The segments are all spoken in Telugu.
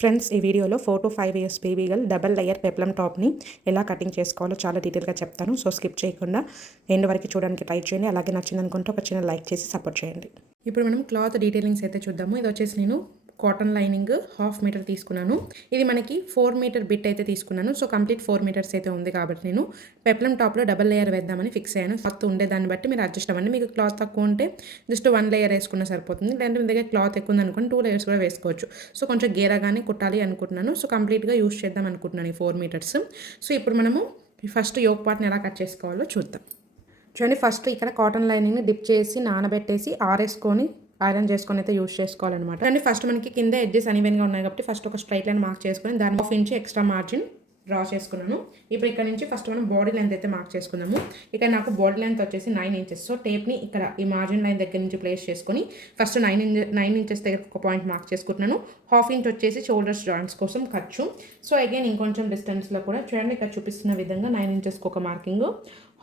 ఫ్రెండ్స్, ఈ వీడియోలో 4 to 5 years baby girl double layer peplum టాప్ని ఎలా కటింగ్ చేసుకోవాలో చాలా డీటెయిల్గా చెప్తాను. సో స్కిప్ చేయకుండా ఎండ్ వరకు చూడడానికి ట్రై చేయండి. అలాగే నచ్చింది అనుకుంటే ఒక చిన్న లైక్ చేసి సపోర్ట్ చేయండి. ఇప్పుడు మనం క్లాత్ డీటెయిలింగ్స్ అయితే చూద్దాము. ఇది వచ్చేసి నేను కాటన్ లైనింగ్ 1/2 మీటర్ తీసుకున్నాను. ఇది మనకి 4 మీటర్ బిట్ అయితే తీసుకున్నాను. సో కంప్లీట్ 4 మీటర్స్ అయితే ఉంది కాబట్టి నేను పెప్లమ్ టాప్లో డబల్ లేయర్ వేద్దామని ఫిక్స్ అయ్యాను. క్లాత్ ఉండే దాన్ని బట్టి మీరు అడ్జస్ట్ అవ్వండి. మీకు క్లాత్ తక్కువ ఉంటే జస్ట్ 1 లేయర్ వేసుకున్నా సరిపోతుంది. లేదంటే మీ దగ్గర క్లాత్ ఎక్కువ ఉంది అనుకోండి 2 లేయర్స్ కూడా వేసుకోవచ్చు. సో కొంచెం గేరాగానే కుట్టాలి అనుకుంటున్నాను. సో కంప్లీట్గా యూస్ చేద్దాం అనుకుంటున్నాను ఈ 4 మీటర్స్. సో ఇప్పుడు మనము ఫస్ట్ యోక్ పార్ట్ని ఎలా కట్ చేసుకోవాలో చూద్దాం. చూడండి, ఫస్ట్ ఇక్కడ కాటన్ లైనింగ్ని డిప్ చేసి నానబెట్టేసి ఆరేసుకొని ఐరన్ చేసుకొని అయితే యూస్ చేసుకోవాలన్నమాట. అండ్ ఫస్ట్ మనకి కింద ఎడ్జెస్ అన్ఈవెన్గా ఉన్నాయి కాబట్టి ఫస్ట్ ఒక స్ట్రైట్ లైన్ మార్క్ చేసుకొని దాని 1/2 ఇంచ్ ఎక్స్ట్రా మార్జిన్ డ్రా చేసుకున్నాను. ఇప్పుడు ఇక్కడ నుంచి ఫస్ట్ మనం బాడీ లెంత్ అయితే మార్క్ చేసుకుందాము. ఇక్కడ నాకు బాడీ లెంత్ వచ్చేసి 9 ఇంచెస్. సో టేప్ని ఇక్కడ ఈ మార్జిన్ లైన్ దగ్గర నుంచి ప్లేస్ చేసుకొని ఫస్ట్ 9 ఇంచెస్ దగ్గర ఒక పాయింట్ మార్క్ చేసుకుంటున్నాను. 1/2 ఇంచ్ వచ్చేసి షోల్డర్స్ జాయింట్స్ కోసం ఖర్చు. సో అగైన్ ఇంకొంచెం డిస్టెన్స్లో కూడా చూడండి, ఇక్కడ చూపిస్తున్న విధంగా 9 ఇంచెస్కి ఒక మార్కింగ్,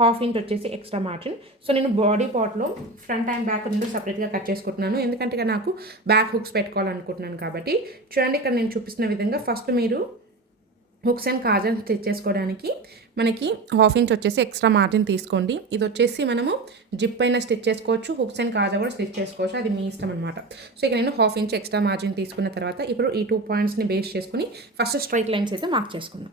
1/2 ఇంచ్ వచ్చేసి ఎక్స్ట్రా మార్జిన్. సో నేను బాడీ పార్ట్లో ఫ్రంట్ అండ్ బ్యాక్ రెండు సపరేట్గా కట్ చేసుకుంటున్నాను. ఎందుకంటే ఇక్కడ నాకు బ్యాక్ హుక్స్ పెట్టుకోవాలనుకుంటున్నాను కాబట్టి. చూడండి, ఇక్కడ నేను చూపిస్తున్న విధంగా ఫస్ట్ మీరు హుక్స్ అండ్ కాజల్ స్టిచ్ చేసుకోవడానికి మనకి 1/2 ఇంచ్ వచ్చేసి ఎక్స్ట్రా మార్జిన్ తీసుకోండి. ఇది వచ్చేసి మనము జిప్ పైన స్టిచ్ చేసుకోవచ్చు, హుక్స్ అండ్ కాజా కూడా స్టిచ్ చేసుకోవచ్చు, అది మీ ఇష్టం అనమాట. సో ఇక నేను 1/2 ఇంచ్ ఎక్స్ట్రా మార్జిన్ తీసుకున్న తర్వాత ఇప్పుడు ఈ 2 పాయింట్స్ని బేస్ చేసుకుని ఫస్ట్ స్ట్రైట్ లైన్స్ అయితే మార్క్ చేసుకుందాం.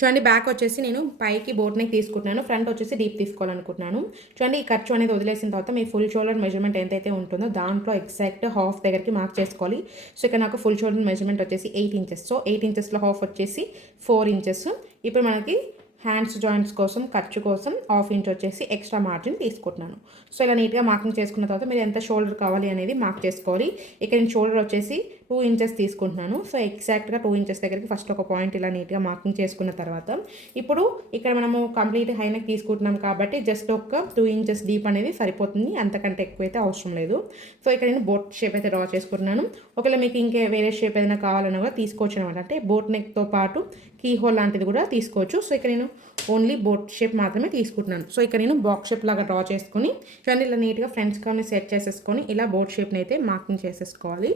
చూడండి, బ్యాక్ వచ్చేసి నేను పైకి బోట్ నెక్ తీసుకుంటున్నాను, ఫ్రంట్ వచ్చేసి డీప్ తీసుకోవాలనుకుంటున్నాను. చూడండి, ఈ ఖర్చు అనేది వదిలేసిన తర్వాత మీ ఫుల్ షోల్డర్ మెజర్మెంట్ ఎంతైతే ఉంటుందో దాంట్లో ఎగ్జాక్ట్ 1/2 దగ్గరికి మార్క్ చేసుకోవాలి. సో ఇక్కడ నాకు ఫుల్ షోల్డర్ మెజర్మెంట్ వచ్చేసి 8 ఇంచెస్. సో 8 ఇంచెస్లో 1/2 వచ్చేసి 4 ఇంచెస్. ఇప్పుడు మనకి హ్యాండ్స్ జాయింట్స్ కోసం ఖర్చు కోసం 1/2 ఇంచ్ వచ్చేసి ఎక్స్ట్రా మార్జిన్ తీసుకుంటున్నాను. సో ఇలా నీట్గా మార్కింగ్ చేసుకున్న తర్వాత మీరు ఎంత షోల్డర్ కావాలి అనేది మార్క్ చేసుకోవాలి. ఇక్కడ నేను షోల్డర్ వచ్చేసి 2 ఇంచెస్ తీసుకుంటున్నాను. సో ఎగ్జాక్ట్గా 2 ఇంచెస్ దగ్గరికి ఫస్ట్ ఒక పాయింట్ ఇలా నీట్గా మార్కింగ్ చేసుకున్న తర్వాత ఇప్పుడు ఇక్కడ మనము కంప్లీట్ హై నెక్ తీసుకుంటున్నాం కాబట్టి జస్ట్ ఒక 2 ఇంచెస్ డీప్ అనేది సరిపోతుంది, అంతకంటే ఎక్కువైతే అవసరం లేదు. సో ఇక్కడ నేను బోట్ షేప్ అయితే డ్రా చేసుకుంటున్నాను. ఒకవేళ మీకు ఇంకే వేరే షేప్ ఏదైనా కావాలన్నా కూడా తీసుకోవచ్చు అనమాట. అంటే బోట్ నెక్తో పాటు కీ హోల్ లాంటిది కూడా తీసుకోవచ్చు. సో ఇక్కడ నేను ఓన్లీ బోట్ షేప్ మాత్రమే తీసుకుంటున్నాను. సో ఇక్కడ నేను బాక్స్ షేప్ లాగా డ్రా చేసుకొని చూడండి, ఇలా నీట్గా ఫ్రంట్స్ కానీ సెట్ చేసేసుకొని ఇలా బోట్ షేప్ని అయితే మార్కింగ్ చేసేసుకోవాలి.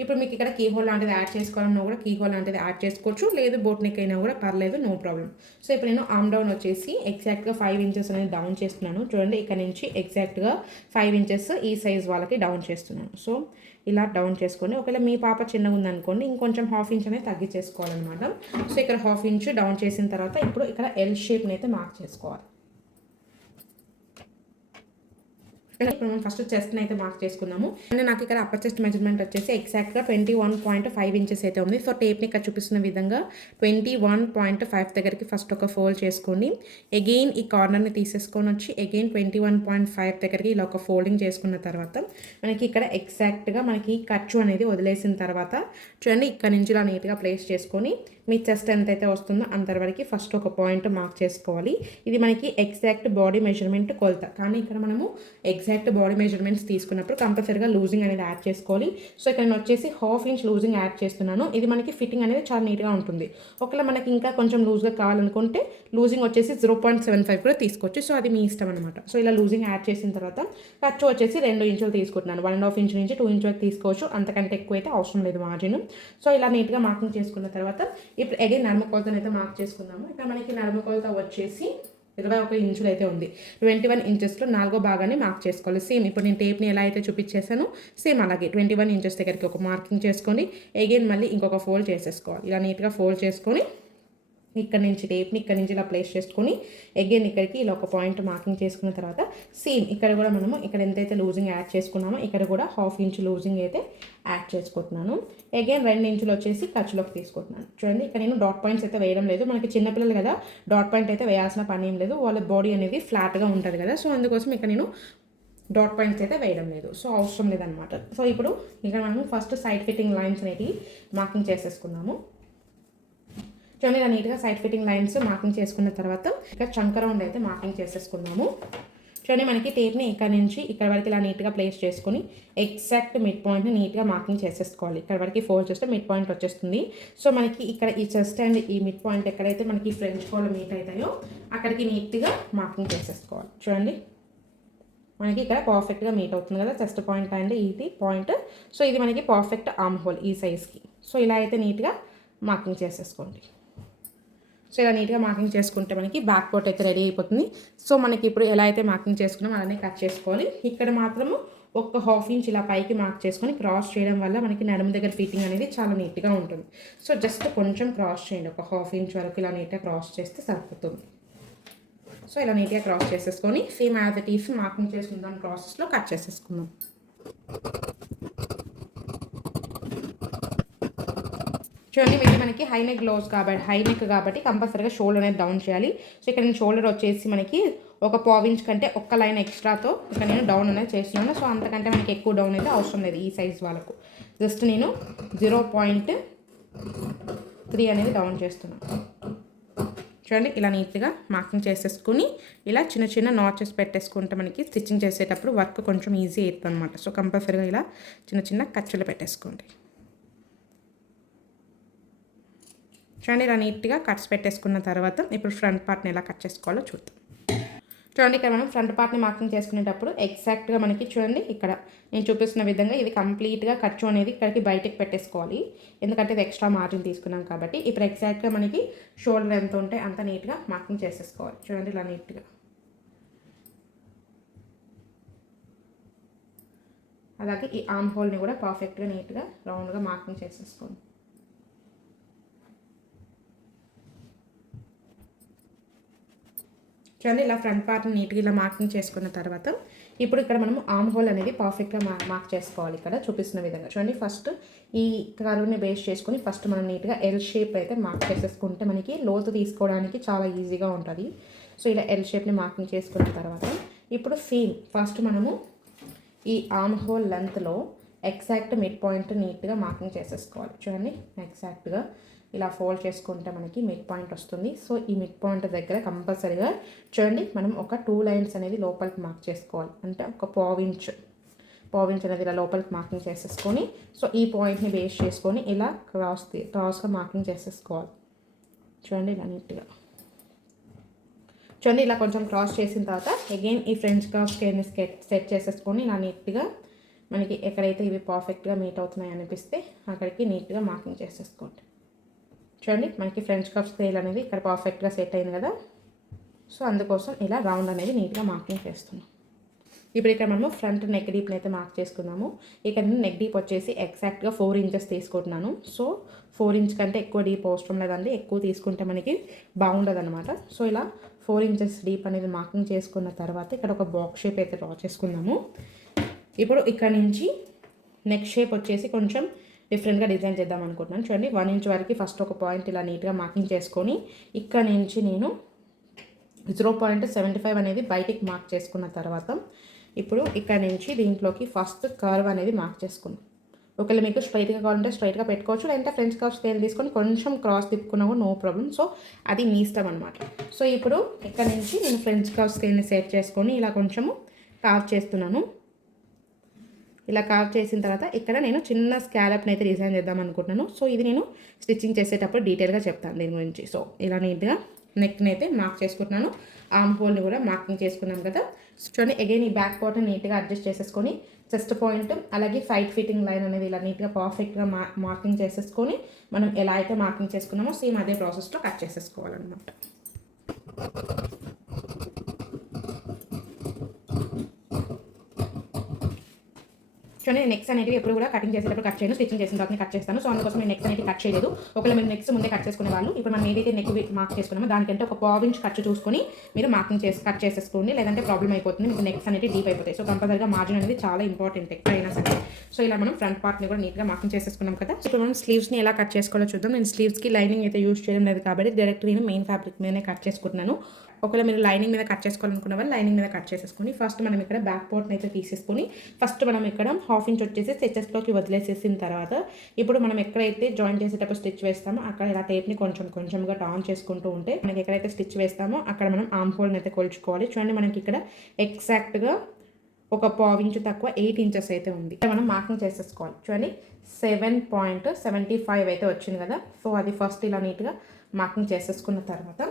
ఇప్పుడు మీకు ఇక్కడ కీ హోల్ లాంటిది యాడ్ చేసుకోవాలన్నా కూడా కీ హోల్ లాంటిది యాడ్ చేసుకోవచ్చు, లేదు బోట్ నెక్ అయినా కూడా పర్లేదు, నో ప్రాబ్లం. సో ఇప్పుడు నేను ఆర్మ్ డౌన్ వచ్చేసి ఎగ్జాక్ట్గా 5 ఇంచెస్ అనేది డౌన్ చేస్తున్నాను. చూడండి, ఇక్కడ నుంచి ఎగ్జాక్ట్గా 5 ఇంచెస్ ఈ సైజ్ వాళ్ళకి డౌన్ చేస్తున్నాను. సో ఇలా డౌన్ చేసుకొని ఒకవేళ మీ పాప చిన్నగా ఉందనుకోండి ఇంకొంచెం 1/2 ఇంచ్ అనేది తగ్గించేసుకోవాలన్నమాట. సో ఇక్కడ 1/2 ఇంచ్ డౌన్ చేసిన తర్వాత ఇప్పుడు ఇక్కడ ఎల్ షేప్ని అయితే మార్క్ చేసుకోవాలి. ఇప్పుడు మనం ఫస్ట్ చెస్ట్ని అయితే మార్క్ చేసుకున్నాము. అంటే నాకు ఇక్కడ అప్పర్ చెస్ట్ మెజర్మెంట్ వచ్చేసి ఎగ్జాక్ట్గా 21.5 ఇంచెస్ అయితే ఉంది. సో టేప్ని ఇక్కడ చూపిస్తున్న విధంగా 21.5 దగ్గరికి ఫస్ట్ ఒక ఫోల్డ్ చేసుకోండి. అగైన్ ఈ కార్నర్ని తీసేసుకొని వచ్చి అగైన్ 21.5 దగ్గరికి ఇలా ఒక ఫోల్డింగ్ చేసుకున్న తర్వాత మనకి ఇక్కడ ఎగ్జాక్ట్గా మనకి ఖర్చు అనేది వదిలేసిన తర్వాత చూడండి, ఇక్కడ నుంచి ఇలా నీట్గా ప్లేస్ చేసుకొని మీ చెస్ట్ ఎంతైతే వస్తుందో అంతవరకు ఫస్ట్ ఒక పాయింట్ మార్క్ చేసుకోవాలి. ఇది మనకి ఎగ్జాక్ట్ బాడీ మెజర్మెంట్ కొలత, కానీ ఇక్కడ మనము ఎగ్జాక్ట్ బాడీ మెజర్మెంట్స్ తీసుకున్నప్పుడు కంపల్సరీగా లూజింగ్ అనేది యాడ్ చేసుకోవాలి. సో ఇక్కడ నేను వచ్చేసి 1/2 ఇంచ్ లూజింగ్ యాడ్ చేస్తున్నాను. ఇది మనకి ఫిట్టింగ్ అనేది చాలా నీట్గా ఉంటుంది. ఒకవేళ మనకి ఇంకా కొంచెం లూజ్గా కావాలనుకుంటే లూజింగ్ వచ్చేసి 0.75 కూడా తీసుకోవచ్చు. సో అది మీ ఇష్టం అనమాట. సో ఇలా లూజింగ్ యాడ్ చేసిన తర్వాత ఖర్చు వచ్చేసి 2 ఇంచులు తీసుకుంటున్నాను. 1.5 ఇంచ్ నుంచి 2 ఇంచ్ వరకు తీసుకోవచ్చు, అంతకంటే ఎక్కువ అయితే అవసరం లేదు మార్జిన్. సో ఇలా నీట్గా మార్కింగ్ చేసుకున్న తర్వాత ఇప్పుడు అగైన్ నడుము కొలతను అయితే మార్క్ చేసుకుందాము. ఇక్కడ మనకి నడుము కొలత వచ్చేసి 21 ఇంచులు అయితే ఉంది. 21 ఇంచెస్లో 4వ భాగాన్ని మార్క్ చేసుకోవాలి. సేమ్ ఇప్పుడు నేను టేప్ని ఎలా అయితే చూపించేసానో సేమ్ అలాగే 21 ఇంచెస్ దగ్గరికి ఒక మార్కింగ్ చేసుకొని అగైన్ మళ్ళీ ఇంకొక ఫోల్డ్ చేసేసుకోవాలి. ఇలా నీట్గా ఫోల్డ్ చేసుకొని ఇక్కడ నుంచి టేప్ని ఇక్కడ నుంచి ఇలా ప్లేస్ చేసుకొని అగైన్ ఇక్కడికి ఇలా ఒక పాయింట్ మార్కింగ్ చేసుకున్న తర్వాత సేమ్ ఇక్కడ కూడా మనము ఇక్కడ ఎంతైతే లూజింగ్ యాడ్ చేసుకున్నామో ఇక్కడ కూడా 1/2 ఇంచ్ లూజింగ్ అయితే యాడ్ చేసుకుంటున్నాను. అగైన్ 2 ఇంచులు వచ్చేసి ఖర్చులోకి తీసుకుంటున్నాను. చూడండి, ఇక్కడ నేను డాట్ పాయింట్స్ అయితే వేయడం లేదు. మనకి చిన్నపిల్లలు కదా, డాట్ పాయింట్ అయితే వేయాల్సిన పని ఏం లేదు, వాళ్ళ బాడీ అనేది ఫ్లాట్గా ఉంటుంది కదా. సో అందుకోసం ఇక్కడ నేను డాట్ పాయింట్స్ అయితే వేయడం లేదు, సో అవసరం లేదనమాట. సో ఇప్పుడు ఇక్కడ మనము ఫస్ట్ సైడ్ ఫిట్టింగ్ లైన్స్ అనేవి మార్కింగ్ చేసేసుకున్నాము. చూడండి, ఇలా నీట్గా సైడ్ ఫిట్టింగ్ లైన్స్ మార్కింగ్ చేసుకున్న తర్వాత ఇక్కడ చంక రౌండ్ అయితే మార్కింగ్ చేసేసుకున్నాము. చూడండి, మనకి టేప్ని ఇక్కడ నుంచి ఇక్కడ వరకు ఇలా నీట్గా ప్లేస్ చేసుకొని ఎగ్జాక్ట్ మిడ్ పాయింట్ని నీట్గా మార్కింగ్ చేసేసుకోవాలి. ఇక్కడ వరకు ఫోల్డ్ చేస్తే మిడ్ పాయింట్ వచ్చేస్తుంది. సో మనకి ఇక్కడ ఈ చెస్ట్ అండ్ ఈ మిడ్ పాయింట్ ఎక్కడైతే మనకి ఫ్రెంచ్ కోల్ మీట్ అవుతాయో అక్కడికి నీట్గా మార్కింగ్ చేసేసుకోవాలి. చూడండి, మనకి ఇక్కడ పర్ఫెక్ట్గా మీట్ అవుతుంది కదా చెస్ట్ పాయింట్ అండ్ ఇది పాయింట్. సో ఇది మనకి పర్ఫెక్ట్ ఆర్మ్ హోల్ ఈ సైజ్కి. సో ఇలా అయితే నీట్గా మార్కింగ్ చేసేసుకోండి. సో ఇలా నీట్గా మార్కింగ్ చేసుకుంటే మనకి బ్యాక్ పార్ట్ అయితే రెడీ అయిపోతుంది. సో మనకి ఇప్పుడు ఎలా అయితే మార్కింగ్ చేసుకున్నామో అలానే కట్ చేసుకోవాలి. ఇక్కడ మాత్రము ఒక 1/2 ఇంచ్ ఇలా పైకి మార్క్ చేసుకొని క్రాస్ చేయడం వల్ల మనకి నడుము దగ్గర ఫిట్టింగ్ అనేది చాలా నీట్గా ఉంటుంది. సో జస్ట్ కొంచెం క్రాస్ చేయండి, ఒక 1/2 ఇంచ్ వరకు ఇలా నీట్గా క్రాస్ చేస్తే సరిపోతుంది. సో ఇలా నీట్గా క్రాస్ చేసేసుకొని same as it is marking చేసుకున్న దాని ప్రాసెస్లో కట్ చేసేసుకుందాం. చూడండి, ఇది మనకి హై నెక్ కాబట్టి కంపల్సరీగా షోల్డర్ అనేది డౌన్ చేయాలి. సో ఇక్కడ నేను షోల్డర్ వచ్చేసి మనకి ఒక 1/4 ఇంచ్ కంటే ఒక్క లైన్ ఎక్స్ట్రాతో ఇక్కడ నేను డౌన్ అనేది చేస్తున్నాను. సో అంతకంటే మనకి ఎక్కువ డౌన్ అయితే అవసరం లేదు ఈ సైజ్ వాళ్ళకు. జస్ట్ నేను 0.3 అనేది డౌన్ చేస్తున్నాను. చూడండి, ఇలా నీట్గా మార్కింగ్ చేసేసుకుని ఇలా చిన్న చిన్న నాచెస్ పెట్టేసుకుంటే మనకి స్టిచ్చింగ్ చేసేటప్పుడు వర్క్ కొంచెం ఈజీ అవుతుంది అనమాట. సో కంపల్సరీగా ఇలా చిన్న చిన్న ఖర్చులు పెట్టేసుకోండి. చూడండి, ఇలా నీట్గా కట్స్ పెట్టేసుకున్న తర్వాత ఇప్పుడు ఫ్రంట్ పార్ట్ని ఎలా కట్ చేసుకోవాలో చూద్దాం. చూడండి, ఇక్కడ మనం ఫ్రంట్ పార్ట్ని మార్కింగ్ చేసుకునేటప్పుడు ఎగ్జాక్ట్గా మనకి చూడండి ఇక్కడ నేను చూపిస్తున్న విధంగా ఇది కంప్లీట్గా ఖర్చు అనేది ఇక్కడికి బయటకు పెట్టేసుకోవాలి. ఎందుకంటే ఇది ఎక్స్ట్రా మార్జిన్ తీసుకున్నాం కాబట్టి. ఇప్పుడు ఎగ్జాక్ట్గా మనకి షోల్డర్ ఎంత ఉంటే అంత నీట్గా మార్కింగ్ చేసేసుకోవాలి. చూడండి, ఇలా నీట్గా. అలాగే ఈ ఆర్మ్ హోల్ని కూడా పర్ఫెక్ట్గా నీట్గా రౌండ్గా మార్కింగ్ చేసేసుకోండి. చూడండి, ఇలా ఫ్రంట్ పార్ట్ని నీట్గా ఇలా మార్కింగ్ చేసుకున్న తర్వాత ఇప్పుడు ఇక్కడ మనము ఆర్మ్ హోల్ అనేది పర్ఫెక్ట్గా మార్క్ చేసుకోవాలి. ఇక్కడ చూపిస్తున్న విధంగా చూడండి, ఫస్ట్ ఈ కర్వ్ని బేస్ చేసుకొని ఫస్ట్ మనం నీట్గా ఎల్ షేప్ అయితే మార్క్ చేసేసుకుంటే మనకి లోతు తీసుకోవడానికి చాలా ఈజీగా ఉంటుంది. సో ఇలా ఎల్ షేప్ని మార్కింగ్ చేసుకున్న తర్వాత ఇప్పుడు సేమ్ ఫస్ట్ మనము ఈ ఆర్మ్ హోల్ లెంత్లో ఎగ్జాక్ట్ మిడ్ పాయింట్ నీట్గా మార్కింగ్ చేసేసుకోవాలి. చూడండి, ఎగ్జాక్ట్గా ఇలా ఫోల్డ్ చేసుకుంటే మనకి మిడ్ పాయింట్ వస్తుంది. సో ఈ మిడ్ పాయింట్ దగ్గర కంపల్సరీగా చూడండి మనం ఒక 2 లైన్స్ అనేది లోపలికి మార్క్ చేసుకోవాలి. అంటే ఒక 1/4 ఇంచ్ అనేది ఇలా లోపలికి మార్కింగ్ చేసేసుకొని సో ఈ పాయింట్ని బేస్ చేసుకొని ఇలా క్రాస్గా మార్కింగ్ చేసేసుకోవాలి. చూడండి, ఇలా నీట్గా. చూడండి, ఇలా కొంచెం క్రాస్ చేసిన తర్వాత అగైన్ ఈ ఫ్రెంచ్ కర్వ్ స్కేల్ని సెట్ చేసేసుకొని ఇలా నీట్గా మనకి ఎక్కడైతే ఇవి పర్ఫెక్ట్గా మీట్ అవుతున్నాయి అనిపిస్తే అక్కడికి నీట్గా మార్కింగ్ చేసేసుకోండి. చూడండి, మనకి ఫ్రెంచ్ కర్వ్ స్కేల్ అనేది ఇక్కడ పర్ఫెక్ట్గా సెట్ అయింది కదా. సో అందుకోసం ఇలా రౌండ్ అనేది నీట్గా మార్కింగ్ చేస్తున్నాం. ఇప్పుడు ఇక్కడ మనము ఫ్రంట్ నెక్ డీప్ని అయితే మార్క్ చేసుకున్నాము. ఇక్కడ నేను నెక్ డీప్ వచ్చేసి ఎగ్జాక్ట్గా 4 ఇంచెస్ తీసుకుంటున్నాను. సో 4 ఇంచ్ కంటే ఎక్కువ డీప్ అవసరం లేదండి, ఎక్కువ తీసుకుంటే మనకి బాగుండదు అనమాట. సో ఇలా 4 ఇంచెస్ డీప్ అనేది మార్కింగ్ చేసుకున్న తర్వాత ఇక్కడ ఒక బాక్స్ షేప్ అయితే డ్రా చేసుకున్నాము. ఇప్పుడు ఇక్కడ నుంచి నెక్ షేప్ వచ్చేసి కొంచెం డిఫరెంట్గా డిజైన్ చేద్దాం అనుకుంటున్నాను. చూడండి, 1 ఇంచ్ వరకు ఫస్ట్ ఒక పాయింట్ ఇలా నీట్గా మార్కింగ్ చేసుకొని ఇక్కడ నుంచి నేను 0.75 అనేది బయటికి మార్క్ చేసుకున్న తర్వాత ఇప్పుడు ఇక్కడ నుంచి దీంట్లోకి ఫస్ట్ కర్వ్ అనేది మార్క్ చేసుకున్నాం. ఒకవేళ మీకు స్ట్రైట్గా కావాలంటే స్ట్రైట్గా పెట్టుకోవచ్చు, లేదంటే ఫ్రెంచ్ కర్వ్ స్కేల్ తీసుకొని కొంచెం క్రాస్ తిప్పుకున్నా కూడా నో ప్రాబ్లం. సో అది మీ ఇష్టం అనమాట. సో ఇప్పుడు ఇక్కడ నుంచి నేను ఫ్రెంచ్ కర్వ్ స్కేల్ని సెట్ చేసుకొని ఇలా కొంచెము కార్వ్ చేస్తున్నాను. ఇలా కార్వ్ చేసిన తర్వాత ఇక్కడ నేను చిన్న స్కాలప్ని అయితే డిజైన్ చేద్దాం అనుకుంటున్నాను. సో ఇది నేను స్టిచ్చింగ్ చేసేటప్పుడు డీటెయిల్గా చెప్తాను దీని గురించి. సో ఇలా నీట్గా నెక్ని అయితే మార్క్ చేసుకుంటున్నాను. ఆర్మ్ హోల్ని కూడా మార్కింగ్ చేసుకున్నాం కదా. చూడండి, అగైన్ ఈ బ్యాక్ పార్ట్ని నీట్గా అడ్జస్ట్ చేసేసుకొని చెస్ట్ పాయింట్ అలాగే సైడ్ ఫిట్టింగ్ లైన్ అనేది ఇలా నీట్గా పర్ఫెక్ట్గా మార్కింగ్ చేసేసుకొని మనం ఎలా అయితే మార్కింగ్ చేసుకున్నామో సేమ్ అదే ప్రాసెస్లో కట్ చేసేసుకోవాలన్నమాట. చూడండి, నెక్స్ అనేవి ఎప్పుడు కూడా కటింగ్ చేసేటప్పుడు కట్ చేయను, స్టిచ్చింగ్ చేసిన తర్వాత కట్ చేస్తాను. సో అందుకోసం నేను నెక్స్ అనేది కట్ చేయలేదు. ఒకవేళ మీరు నెక్స్ ముందే కట్ చేసుకునే వాళ్ళు ఇప్పుడు మనం ఏదైతే నెక్ మార్క్ చేసుకున్నామో దానికంటే ఒక 1/4 ఇంచ్ ఖర్చు చూసుకొని మీరు మార్కింగ్ కట్ చేసేసుకోండి, లేదంటే ప్రాబ్లం అయిపోతుంది, మీకు నెక్స్ అనేది డీప్ అయిపోతాయి. సో కంపల్సరీగా మార్జిన్ అనేది చాలా ఇంపార్టెంట్ ఎక్కడైనా సరే. సో ఇలా మనం ఫ్రంట్ పార్ట్ని కూడా నీట్గా మార్కింగ్ చేసేసుకున్నాం కదా. ఇప్పుడు మనం స్లీవ్స్ని ఎలా కట్ చేసుకోవాలో చూద్దాం. నేను స్లీవ్స్కి లైనింగ్ అయితే యూజ్ చేయడం లేదు కాబట్టి డైరెక్ట్ నేను మెయిన్ ఫ్యాబ్రిక్ మీదనే కట్ చేసుకుంటున్నాను. ఒకవేళ మీరు లైనింగ్ మీద కట్ చేసుకోవాలనుకున్న వాళ్ళు లైనింగ్ మీద కట్ చేసేసుకొని ఫస్ట్ మనం ఇక్కడ బ్యాక్ పార్ట్ని అయితే తీసేసుకొని ఫస్ట్ మనం ఇక్కడ 1/2 ఇంచ్ వచ్చేసి స్టిచెస్లోకి వదిలేసేసిన తర్వాత ఇప్పుడు మనం ఎక్కడైతే జాయిన్ చేసేటప్పుడు స్టిచ్ వేస్తామో అక్కడ ఇలా టేప్ని కొంచెంగా టర్న్ చేసుకుంటూ ఉంటే మనకి ఎక్కడైతే స్టిచ్ వేస్తామో అక్కడ మనం ఆర్మ్ హోల్ని అయితే కొలుచుకోవాలి. చూడండి, మనకి ఇక్కడ ఎగ్జాక్ట్గా ఒక 1/4 ఇంచ్ తక్కువ 8 ఇంచెస్ అయితే ఉంది. మనం మార్కింగ్ చేసేసుకోవాలి. చూడండి, 7.75 అయితే వచ్చింది కదా. సో అది ఫస్ట్ ఇలా నీట్గా మార్కింగ్ చేసేసుకున్న తర్వాత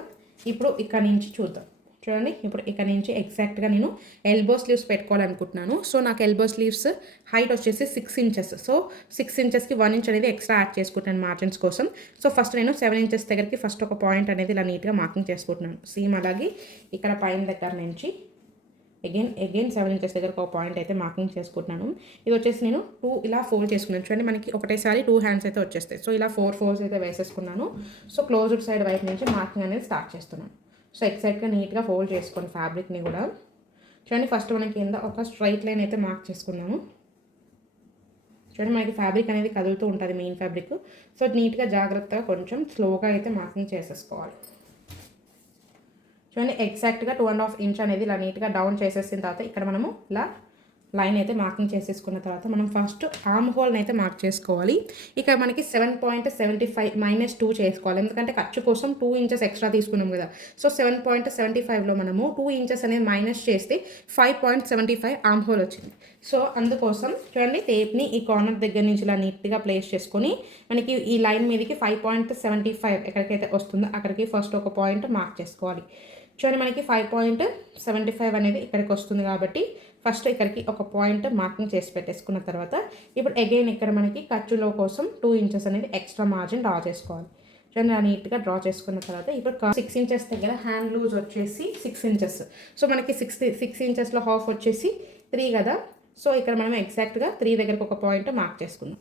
ఇప్పుడు ఇక్కడ నుంచి చూద్దాం. చూడండి ఇప్పుడు ఇక్కడ నుంచి ఎగ్జాక్ట్గా నేను ఎల్బో స్లీవ్స్ పెట్టుకోవాలనుకుంటున్నాను. సో నాకు ఎల్బో స్లీవ్స్ హైట్ వచ్చేసి 6 ఇంచెస్. సో 6 ఇంచెస్కి 1 ఇంచ్ అనేది ఎక్స్ట్రా యాడ్ చేసుకుంటాను మార్జిన్స్ కోసం. సో ఫస్ట్ నేను 7 ఇంచెస్ దగ్గరికి ఫస్ట్ ఒక పాయింట్ అనేది ఇలా నీట్గా మార్కింగ్ చేసుకుంటున్నాను. సేమ్ అలాగే ఇక్కడ పైన దగ్గర నుంచి అగైన్ 7 ఇంచెస్ దగ్గర ఒక పాయింట్ అయితే మార్కింగ్ చేసుకుంటున్నాను. ఇది వచ్చేసి నేను 2 ఇలా ఫోల్డ్ చేసుకున్నాను. చూడండి మనకి ఒకటేసారి 2 హ్యాండ్స్ అయితే వచ్చేస్తాయి. సో ఇలా 4 ఫోల్డ్స్ అయితే వేసేసుకున్నాను. సో క్లోజ్డ్ సైడ్ వైపు నుంచి మార్కింగ్ అనేది స్టార్ట్ చేస్తున్నాను. సో ఎగ్జాక్ట్గా నీట్గా ఫోల్డ్ చేసుకోండి ఫ్యాబ్రిక్ని కూడా. చూడండి ఫస్ట్ మనకి కింద ఒక స్ట్రైట్ లైన్ అయితే మార్క్ చేసుకున్నాము. చూడండి మనకి ఫ్యాబ్రిక్ అనేది కదులుతూ ఉంటుంది మెయిన్ ఫ్యాబ్రిక్. సో నీట్గా జాగ్రత్తగా కొంచెం స్లోగా అయితే మార్కింగ్ చేసేసుకోవాలి. చూడండి ఎగ్జాక్ట్గా 2.5 ఇంచ్ అనేది ఇలా నీట్గా డౌన్ చేసేసిన తర్వాత ఇక్కడ మనము ఇలా లైన్ అయితే మార్కింగ్ చేసేసుకున్న తర్వాత మనం ఫస్ట్ ఆర్మ్ హోల్ని అయితే మార్క్ చేసుకోవాలి. ఇక్కడ మనకి 7.75 -2 చేసుకోవాలి. ఎందుకంటే ఖర్చు కోసం 2 ఇంచెస్ ఎక్స్ట్రా తీసుకున్నాం కదా. సో 7.75లో మనము 2 ఇంచెస్ అనేది మైనస్ చేస్తే 5.75 ఆర్మ్ హోల్ వచ్చింది. సో అందుకోసం చూడండి టేప్ని ఈ కార్నర్ దగ్గర నుంచి ఇలా నీట్గా ప్లేస్ చేసుకొని మనకి ఈ లైన్ మీదకి 5.75 ఎక్కడికైతే వస్తుందో అక్కడికి ఫస్ట్ ఒక పాయింట్ మార్క్ చేసుకోవాలి. చూడండి మనకి 5.75 అనేది ఇక్కడికి వస్తుంది కాబట్టి ఫస్ట్ ఇక్కడికి ఒక పాయింట్ మార్కింగ్ చేసి పెట్టేసుకున్న తర్వాత ఇప్పుడు అగైన్ ఇక్కడ మనకి ఖర్చులో కోసం 2 ఇంచెస్ అనేది ఎక్స్ట్రా మార్జిన్ డ్రా చేసుకోవాలి. చూడండి నీట్గా డ్రా చేసుకున్న తర్వాత ఇప్పుడు 6 ఇంచెస్ దగ్గర హ్యాండ్ లూజ్ వచ్చేసి 6 ఇంచెస్. సో మనకి 6 ఇంచెస్లో హాఫ్ వచ్చేసి 3 కదా. సో ఇక్కడ మనం ఎగ్జాక్ట్గా 3 దగ్గరకు ఒక పాయింట్ మార్క్ చేసుకుందాం.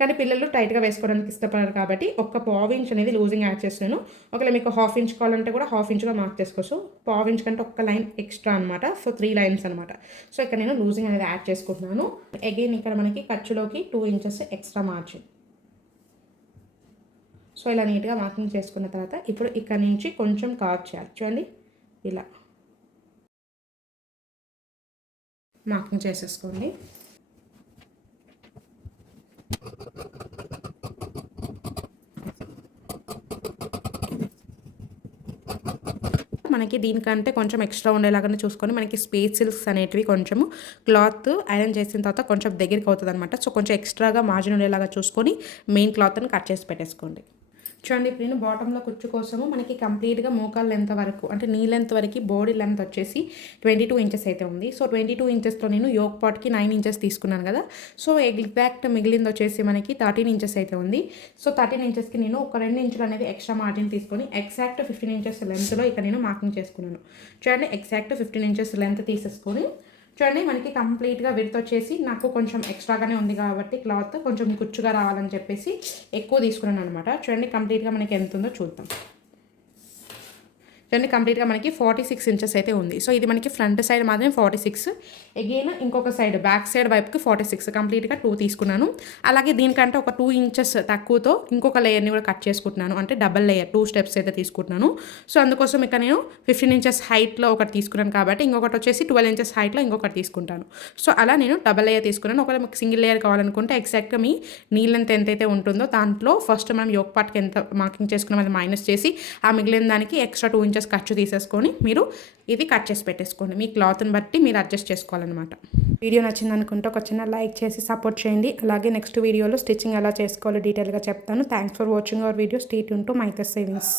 కానీ పిల్లలు టైట్గా వేసుకోవడానికి ఇష్టపడరు కాబట్టి ఒక ½ ఇంచ్ అనేది లూజింగ్ యాడ్ చేస్తున్నాను. ఒకవేళ మీకు ½ ఇంచ్ కావాలంటే కూడా ½ ఇంచ్గా మార్క్ చేసుకోవచ్చు. ½ ఇంచ్ కంటే ఒక్క లైన్ ఎక్స్ట్రా అనమాట. సో 3 లైన్స్ అనమాట. సో ఇక్కడ నేను లూజింగ్ అనేది యాడ్ చేసుకుంటున్నాను. అగైన్ ఇక్కడ మనకి ఖర్చులోకి 2 ఇంచెస్ ఎక్స్ట్రా మార్జిన్. సో ఇలా నీట్గా మార్కింగ్ చేసుకున్న తర్వాత ఇప్పుడు ఇక్కడ నుంచి కొంచెం కట్ చేయాలి. చూడండి ఇలా మార్కింగ్ చేసేసుకోండి. మనకి దీనికంటే కొంచెం ఎక్స్ట్రా ఉండేలాగానే చూసుకొని మనకి స్పేస్ సిల్క్స్ అనేటివి కొంచెము క్లాత్ ఐరన్ చేసిన తర్వాత కొంచెం దగ్గరికి అవుతుంది అనమాట. సో కొంచెం ఎక్స్ట్రాగా మార్జిన్ ఉండేలాగా చూసుకొని మెయిన్ క్లాత్ని కట్ చేసి పెట్టేసుకోండి. చూడండి ఇప్పుడు నేను బాటంలో కుచ్చు కోసము మనకి కంప్లీట్గా మోకాల్ లెంత్ వరకు అంటే నీ లెంత్ వరకు బాడీ లెంత్ వచ్చేసి 22 ఇంచెస్ అయితే ఉంది. సో 22 ఇంచెస్లో నేను యోక్ పాట్కి 9 ఇంచెస్ తీసుకున్నాను కదా. సో ఎగ్జాక్ట్ మిగిలింది వచ్చేసి మనకి 13 ఇంచెస్ అయితే ఉంది. సో 13 ఇంచెస్కి నేను ఒక 2 ఇంచులు అనేది ఎక్స్ట్రా మార్జిన్ తీసుకొని ఎగ్జాక్ట్ 15 ఇంచెస్ లెంత్లో ఇక్కడ నేను మార్కింగ్ చేసుకున్నాను. చూడండి ఎగ్జాక్ట్ 15 ఇంచెస్ లెంత్ తీసేసుకొని చూడండి మనకి కంప్లీట్గా విడ్త్ వచ్చేసి నాకు కొంచెం ఎక్స్ట్రాగానే ఉంది కాబట్టి క్లాత్ కొంచెం కుచ్చుగా రావాలని చెప్పేసి ఎక్కువ తీసుకున్నాను అనమాట. చూడండి కంప్లీట్గా మనకి ఎంత ఉందో చూద్దాం. చూడండి కంప్లీట్గా మనకి 46 ఇంచెస్ అయితే ఉంది. సో ఇది మనకి ఫ్రంట్ సైడ్ మాత్రమే 46. అగైన్ ఇంకొక సైడ్ బ్యాక్ సైడ్ వైపుకి 46 కంప్లీట్గా 2 తీసుకున్నాను. అలాగే దీనికంటే ఒక 2 ఇంచెస్ తక్కువతో ఇంకొక లేయర్ని కూడా కట్ చేసుకుంటున్నాను. అంటే డబల్ లేయర్ 2 స్టెప్స్ అయితే తీసుకుంటున్నాను. సో అందుకోసం ఇక్కడ నేను 15 ఇంచెస్ హైట్లో ఒకటి తీసుకున్నాను కాబట్టి ఇంకొకటి వచ్చేసి 12 ఇంచెస్ హైట్లో ఇంకొకటి తీసుకుంటాను. సో అలా నేను డబల్ లేయర్ తీసుకున్నాను. ఒకవేళ మీకు సింగిల్ లేయర్ కావాలనుకుంటే ఎగ్జాక్ట్గా మీ నీ లెంత్ ఎంతైతే ఉంటుందో దాంట్లో ఫస్ట్ మనం యోక్ పార్ట్కి ఎంత మార్కింగ్ చేసుకున్నాం అది మైనస్ చేసి ఆ మిగిలిన దానికి ఎక్స్ట్రా 2 ఇంచెస్ ఖర్చు తీసేసుకొని మీరు ఇది కట్ చేసి పెట్టేసుకోండి. మీ క్లాత్ని బట్టి మీరు అడ్జస్ట్ చేసుకోవాలన్నమాట. వీడియో నచ్చింది అనుకుంటే ఒక చిన్న లైక్ చేసి సపోర్ట్ చేయండి. అలాగే నెక్స్ట్ వీడియోలో స్టిచ్చింగ్ ఎలా చేసుకోవాలో డీటెయిల్గా చెప్తాను. Thanks for watching our video. Stay tune to Mythus savings.